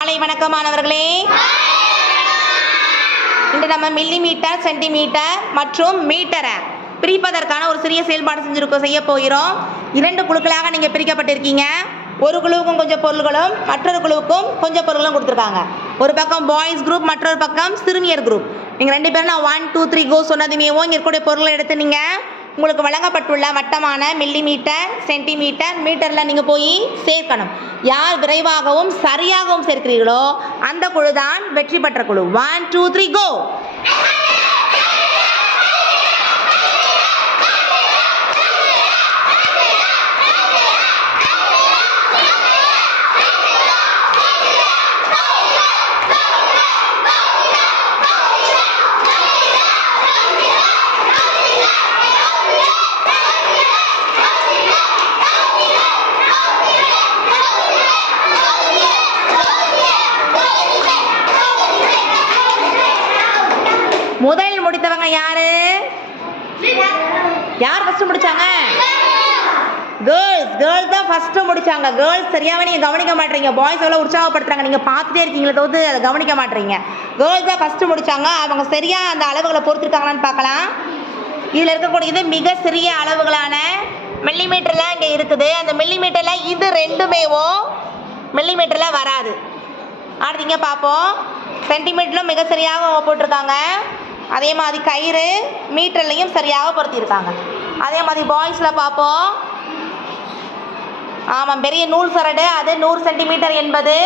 காலை வணக்கம் மாணவர்களே. இன்று நம்ம மில்லிமீட்டர், சென்டிமீட்டர் மற்றும் மீட்டரை பிரிப்பதற்கான ஒரு சிறிய செயல்பாடு செய்ய போகிறோம். 2 குழுக்களாக நீங்கள் பிரிக்கப்பட்டிருக்கீங்க. ஒரு குழுவுக்கும் கொஞ்சம் பொருள்களும் மற்றொரு குழுவுக்கும் கொஞ்சம் பொருள்களும் கொடுத்துருக்காங்க. ஒரு பக்கம் பாய்ஸ் குரூப், மற்றொரு பக்கம் சிறுமியர் குரூப். நீங்கள் 2 பேரும் நான் 1 2 3 கோ சொன்னதுமே இங்கே இருக்கக்கூடிய பொருளை எடுத்து நீங்கள் உங்களுக்கு வழங்கப்பட்டுள்ள வட்டமான மில்லிமீட்டர், சென்டிமீட்டர், மீட்டரில் நீங்கள் போய் சேர்க்கணும். யார் விரைவாகவும் சரியாகவும் சேர்க்கிறீர்களோ அந்த குழு தான் வெற்றி பெற்ற குழு. 1 2 3 கோ. முதல் முடித்தவங்க யாரு? யார் ஃபர்ஸ்ட் முடிச்சாங்க? கேர்ள்ஸ் தான் ஃபர்ஸ்ட் முடிச்சாங்க. கேர்ள்ஸ் சரியாவே நீங்க கவனிக்க மாட்டீங்க. பாய்ஸ் எவ்வளவு உற்சாகப்படுத்துறாங்க, நீங்க பார்த்துட்டே இருக்கீங்களே தவிர்த்து அதை கவனிக்க மாட்டீங்க. கேர்ள்ஸ் தான் ஃபர்ஸ்ட் முடிச்சாங்க. அவங்க சரியா அந்த அளவுகளை பொறுத்திருக்காங்களான்னு பார்க்கலாம். இதுல இருக்கக்கூடியது மிக சிறிய அளவுகளான மில்லிமீட்டர்ல இங்க இருக்குது. அந்த மில்லிமீட்டர்ல இது ரெண்டுமேவோ மில்லிமீட்டர்ல வராது. அடுத்து இங்க பார்ப்போம். சென்டிமீட்டர்லும் மிக சரியாக போட்டிருக்காங்க. அதே மாதிரி கயிறு மீட்டர்லையும் சரியாக பொருத்தியிருக்காங்க. அதே மாதிரி பாய்ஸில் பார்ப்போம். ஆமாம், பெரிய நூல் சரடு, அது 100 சென்டிமீட்டர் என்பது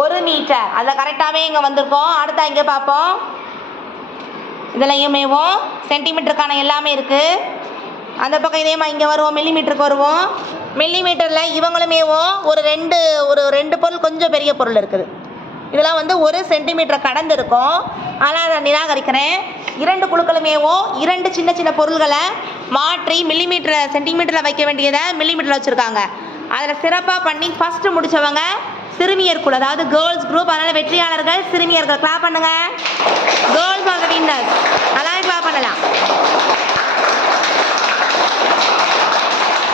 1 மீட்டர். அதில் கரெக்டாகவே இங்கே வந்திருக்கோம். அடுத்தா இங்கே பார்ப்போம். இதுலையுமேவும் சென்டிமீட்டருக்கான எல்லாமே இருக்குது. அந்த பக்கம் இதே மாதிரி இங்கே வருவோம், மில்லிமீட்டருக்கு வருவோம். மில்லிமீட்டரில் இவங்களுமேவும் ஒரு ரெண்டு பொருள் கொஞ்சம் பெரிய பொருள் இருக்குது. இதெல்லாம் 1 சென்டிமீட்டர் கடந்து இருக்கும். ஆனால் அதை நிராகரிக்கிறேன். 2 குழுக்களுமேவும் 2 சின்ன சின்ன பொருள்களை மாற்றி மில்லிமீட்டர் சென்டிமீட்டரில் வைக்க வேண்டியதை மில்லிமீட்டரில் வச்சுருக்காங்க. அதில் சிறப்பாக பண்ணி ஃபஸ்ட்டு முடித்தவங்க சிறுமியர் குழு, அதாவது கேர்ள்ஸ் குரூப். அதனால் வெற்றியாளர்கள் சிறுமியர்கள். கிளாப் பண்ணுங்க. Girls are the winners. நல்லாவே கிளாப் பண்ணலாம்.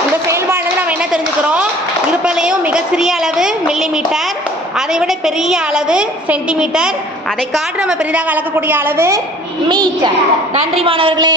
இந்த செயல்பாடுல நம்ம என்ன தெரிஞ்சுக்கிறோம்? இருப்பதையும் மிக சிறிய அளவு மில்லிமீட்டர், அதை விட பெரிய அளவு சென்டிமீட்டர், அதை காட்டு நம்ம பெரிதாக அளக்கக்கூடிய அளவு மீட்டர். நன்றி மாணவர்களே.